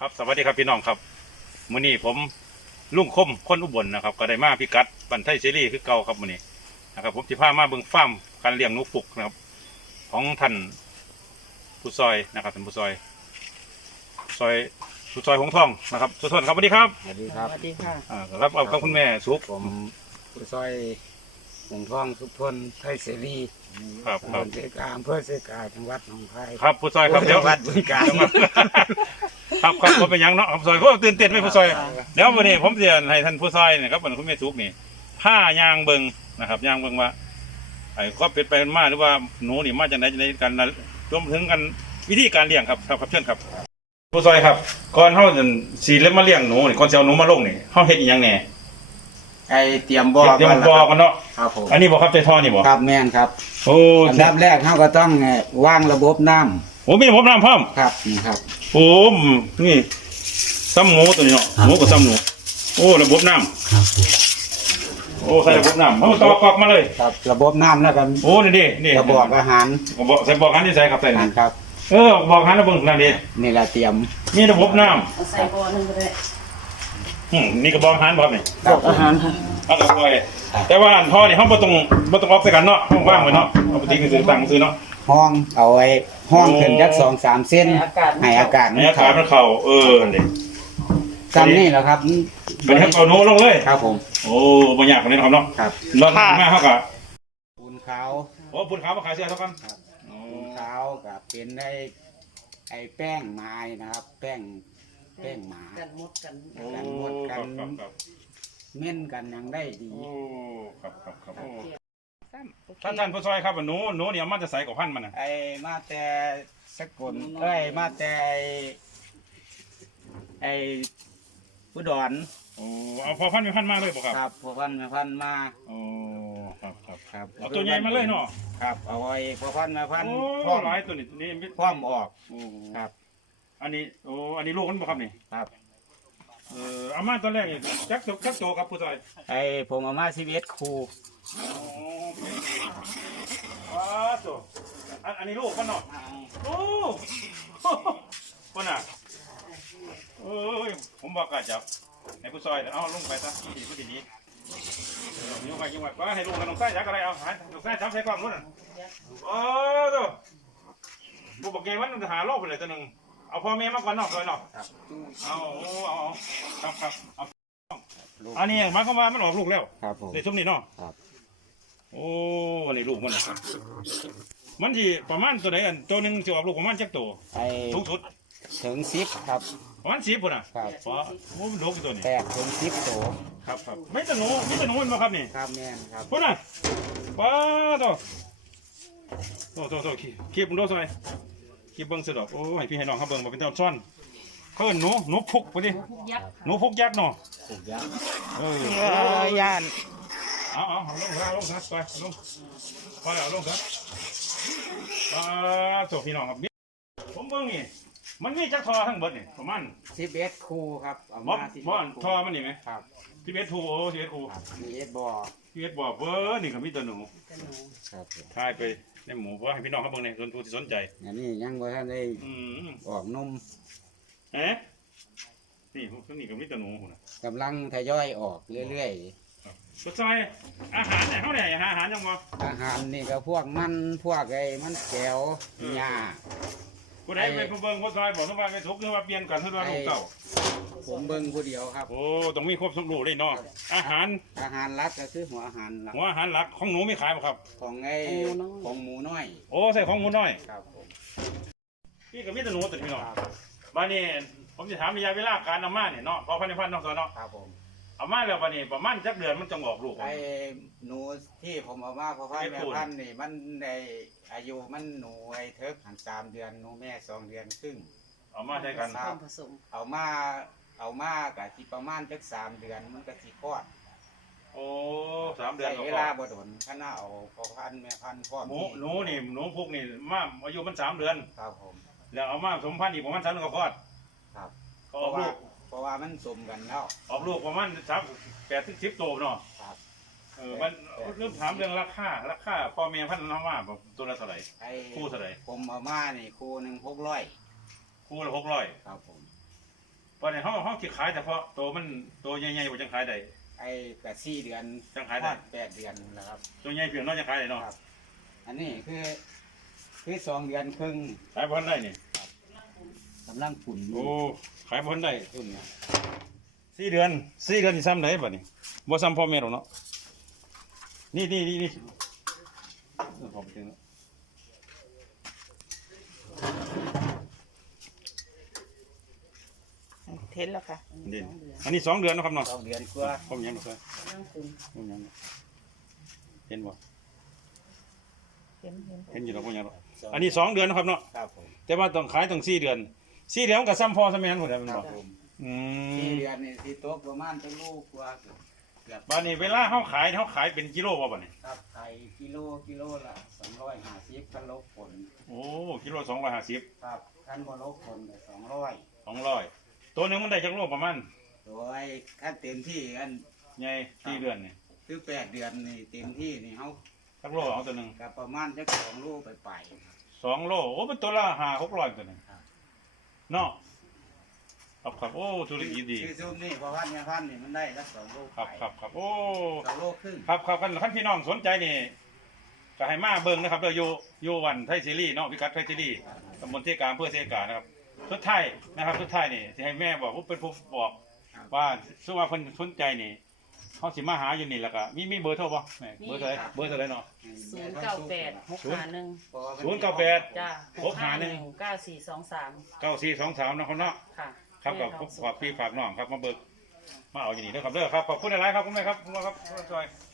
ครับสวัสดีครับพี่น้องครับมื้อนี้ผมลุงคมคนอุบลนะครับ ก็ได้มาพิกัดบันไทยเซรีคือเก่าครับมื้อนี้นะครับ ผมสิพามาเบิ่งฟาร์มการเลี้ยงหนูปุกนะครับ ของท่านผู้ซอยนะครับท่านผู้ซอย ซอยผู้ซอยหงทองนะครับสุทนครับสวัสดีครับสวัสดีครับสวัสดีค่ะอ่าครับเอากับคุณแม่สุกผมผู้ซอย หงทองสุพทนไทยเสรีครับครับตำบลเสกาอำเภอเสกาจังหวัดหนองคายครับผู้ซอยครับเดี๋ยว จังหวัดบึงกาฬ ครับครับผมเป็นหยังเนาะครับผู้ซอยโอ้ตื่นเต้นไหมผู้ซอยเดี๋ยววันนี้ผมจะให้ท่านผู้ซอยเนี่ยครับวันคุณแม่ทุกนี่ผ้ายางเบิงนะครับยางเบิงว่าไอ้ก็เป็นไปเป็นมาหรือว่าหนูนี่มาจากไหนจากไหนกันนะรวมถึงกันวิธีการเลี้ยงครับครับครับเชิญครับผู้ซอยครับก่อนเฮาจะสีเล็บมาเลี้ยงหนูนี่ก่อนจะเอาหนูมาลงนี่เฮาเฮ็ดอีหยังแหน่ ไอเตรียมบ่อเตรียมบ่อกันเนาะ ครับผมอันนี้บ่ครับใจท่อนี่บ่ครับแม่นครับโอ้อันดับแรกเขาก็ต้องเอ่อวางระบบน้ำโหมีระบบน้ำพร้อมครับนี่ครับ โอ้นี่ซ้ำหมูตัวนี้เนาะหมูกับซ้ำหนูโอ้ระบบน้ำโอ้ใส่ระบบน้ำเฮาต่อกรอกมาเลย ครับระบบน้ำแล้วก็โอ้นี่ดินี่กระบอกอาหารบอกใส่บอกหันที่ใส่ครับใส่อาหานี่รครับ เออบอกหันแล้วเบิ่งนั่นดินี่แหละเตรียมมีระบบน้เอาใส่บ่อหนึงก็ได้ำ อืมนี่ก็บอกหันบ่ครับนี่บอกอาหารค่ะเอาก็ปล่อยแต่ว่าอันท่อนี่เฮาบ่ต้องบ่ต้องออกใส่กันเนาะเฮาว่างไว้เนาะเอาไปทิ้งซื้อตั้งซื้อเนาะห้องเอาไว้ห้องโอ้ขึ้นจักสองสามเส้นให้อากาศให้อากาศให้อากาศมันเข้าเออนี่ซ้ำนี่แหละครับบัดนี้เอาโน้ลงเลย ครับผม โอ้บ่ยากปานนี้นะครับเนาะครับลองมาเฮาก็ปูนขาวโอ้ปุ่นขาวมาขายเสื้อเท่ากันครับโอ้ปูนขาวกับเป็นไอ้ไอ้แป้งไม้นะครับ แป้ง แป้งหมากันหมดกันโอ้กันหมดกันครับครับเม่นกันยังได้ดีโอ้ครับครับครับโอ้ซ้ำโอเคท่านท่านผู้ซอยครับหนูหนูเนี่ยมันจะใส่กับพันธุ์มันน่ะไอ้มาแต่สกลเอ้ยมาแต่ไอ้ไอ้ผู้ดอนโอ้เอาพอพันธุ์เป็นพันธุ์มาเลยบ่ครับครับพอพันมาพันมาโอ้ครับครับครับเอาตัวใหญ่มาเลยเนาะครับเอาไว้พอพันมาพันโอ้พร้อมหลายตัวนี่นี่พร้อมออกโอ้ครับ อันนี้โอ้อันนี้ลูกมันบ่ครับนี่ครับ เออเอามาตอนแรกนี่จักตัวจักตัวครับผู้ชายไอ้ผมเอามาสิบเอ็ดคูโอ้ว้าตัวอันอันนี้ลูกมันเนาะโอ้คนน่ะเอ้ยผมบอกกันจับให้ผู้ซอยเอาลงไปซะที่ผู้ดีนี้ยุ่งไปยุ่งไปว่าให้ลูกกับน้องไส้จักอะไรเอาหาน้องไส้จับใส่กล้องนู้นน่ะโอ้ตัวบุบเกมันจะหาโลกไปเลยตัวหนึ่ง เอาพ่อแม่มาก่อนเนาะก่อนเนาะครับเอาเอาเอาเอาครับครับเอาลูกอันนี้หมายความว่ามันออกลูกแล้วครับผมในซุ้มนี่เนาะครับ โอ้อันนี้ลูกมันนะครับมันที่ประมาณตัวไหนกันตัวหนึ่งจะออกลูกประมาณจักตัวไอ้สูงสุดถึงสิบครับประมาณสิบปุ่นอะครับเพราะโอ้มันลูกอีกตัวนี้แตกถึงสิบโตครับครับไม่ตะหนูไม่ตะหนูมันมาครับนี่ครับแม่นครับปุ่นอะว้าตัวโตโตโตขี้ขี้บุ้งโดซอย ขี้เบิ้งสะดอกโอ้ให้พี่ให้น้องเขาเบิ้งมาเป็นเจ้าซ่อนเขาเอิ้นหนูหนูพุกพอดียักษ์หนูพุกยักษ์เนาะถูกยังเออย่านเอาเอาเอาลงเอาลงซะไปเอาลงไปเอาลงซะอ่าโสพี่น้องครับนี่ผมเบิ่งนี่มันมีจักทอทั้งเบิดนี่ประมาณสิบเอ็ดคูครับเอาบ่มาสิบบ่เอ็ดคูทอมันนี่ไหมครับที่เบ็ดทูโอ้ที่เบ็ดทูครับมีเอ็ดบอที่ เบ็ดบ่เบิ่นี่ก็มีตัวหนูกันหนูครับผมทายไปในหมู่เพราะให้พี่น้องเขาเบิ่งในส่วนผู้ที่สนใจ อันนี้ยังบ่ทันได้อืมออกนมเอ๊ะนี่พวกนี้ก็มีตัวหนูพุ่นน่ะกำลังทยอยออกเรื่อยสุดซอยอาหารเนี่ยเฮาได้อาหารยังบ่ๆ อาหารนี่ก็พวกมันพวกไอ้มันแก้วหญ้า ผู้ใดไปเบิ่งผู้ซอยบอกว่าไม่ถูกหรือว่าเปลี่ยนกันหรือว่าลูกเต้า ผมเบิ่งผู้เดียวครับ โอ้ต้องมีครบสมบูรณ์เลยเนาะอาหารอาหารหลักก็คือหัวอาหารหลักหัวอาหารหลักของหนูไม่ขายป่ะครับ ของไอ้ของหมูน้อย โอ้ใส่ของหมูน้อยครับผมพี่กับพี่ตะหนูตัดพี่น้องบ้านนี้ผมจะถามระยะเวลาการเอามาเนี่ยเนาะพอพันธุ์พันธุ์น้องตัวเนาะครับผมเอามาแล้วบ้านนี้ประมาณจักเดือนมันจะออกลูกไอ้หนูที่ผมเอามาเพราะว่าไอ้แม่ปูนพันธุ์นี่มันในอายุมันหนูไอ้เทิกหันสามเดือนหนูแม่สองเดือนครึ่งเอามาใช้กันคครัวาบมผสมเอามา เอามากะที่ประมาณจักสามเดือนมันก็สิคลอดโอ้สามเดือนใช้ก็เวพอลาบ่ดนขณะเอาพอพันธุ์แม่พันธุ์พร้อมหนูหนูนี่หนูพวกนี่มาอายุมันสามเดือน ครับผม แล้วเอามาสมพันธุ์อีกประมาณสามเดือนก็คลอดครับก็เพออกราะว่าลูกเพราะว่ามันสมกันแล้วออกลูกประมาณสามแปดถึงสิบโตเนาะครับ เออมันเริ่มถามเรื่องราคาราคาพ่อแม่พันธุ์น้องว่าแบบตัวละเท่าไหร่ไอ้คู่เท่าไหร่ผมเอามานี่คู่หนึ่งหกร้อยคู่ละหกร้อยครับผมโตอนนี้เขาเขาสิขายแต่เพาะตัวมันตัวใหญ่ๆบ่จังขายได้ ไอ้แปดสี่เดือนจังขายได้ฮอแปดเดือนแล้วครับ ตัวใหญ่เพียงน้อยจังขายได้เนาะครับ อันนี้คือคือสองเดือนครึ่งขายบ่ทันได้นี่กำลังปุ่นโอ้ขายบ่ทันได้ปุ่นเนี่ยสี่เดือนสี่เดือนสิซ้ำได้บัดนี้บ่ซ้ำพ่อแม่หรอกเนาะนี่นี่นี่นี่เออพอไปถึงแล้ว เทนแล้วค่ะเด่นอันนี้สองเดือนเนาะครับเนาะสองเดือนกว่าผมยังบ่เคยนั่งคุมผมยังเห็นบ่เห็นเห็นเห็นอยู่ดอกผมยังดอกสงอันนี้สองเดือนเนาะครับเนาะครับผมแต่ว่าต้องขายต้องสี่เดือนสี่เดือนมันก็ซ้ำพ่อซ้ำแม่นหมดแล้วแมันครับบ่ผมอืสี่มเดือนนี่ที่ตกประมาณจะลูกกว่าเกือบบัดนี้เวลาเฮาขายเฮาขายเป็นกิโลบ่บัดนี้ครับไข่กิโลกิโลละสองร้อยห้าสิบคันลบผลโอ้กิโลสองร้อยห้าสิบครับคันบ่ลบผลสองร้อยสองร้อย ตัวหนึงมันได้จักโลประมาณโดยขั้นเต็มที่อันใหญ่สี่เดือนนี่คือแปดเดือนนี่เต็มที่นี่เขาจักโลเอาตัวหนึงกับประมาณจะสองลูกไปไปสองโลโอ้เป็นตัวละห้าหกร้อยตัวหนึงครับ เนาะครับครับโอ้ธุรกิจดีคือซุมนี่เพราะว่าเนี่ยพันนี่มันได้ละสองลูกครับไปครับครับโอ้ สองลูกครึ่งครับครับคันคันพี่น้องสนใจนี่ก็ให้มาเบิ่งนะครับเดี๋ยวอยู่อยู่วันไทยซีรีส์เนาะพิกัดไทยซีรีส์ตำบลเทกาอำเพื่อเทกานะครับ สุดท้ายนะครับสุดท้ายนี่ที่ให้แม่บอกว่าเป็นผู้บอกว่าสุว่าเพิ่นสนใจนี่เขาสิมาหาอยู่นี่แล้วก็มีมีเบอร์โทรบ่แม่เบอร์เท่าไหร่เบอร์เท่าไหร่เนาะศูนย์เก้าแปดหกห้าหนึ่งศูนย์เก้าแปดจ้าหกห้าหนึ่งเก้าสี่สองสามเก้าสี่สองสามนะครับเนาะค่ะครับกับแม่ทองสุขฝากพี่ฝากน้องครับมาเบิกมาเอาอย่างนี้เด้อครับเด้อครับขอบคุณหลายๆครับคุณแม่ครับคุณพ่อครับคุณจอยอ่า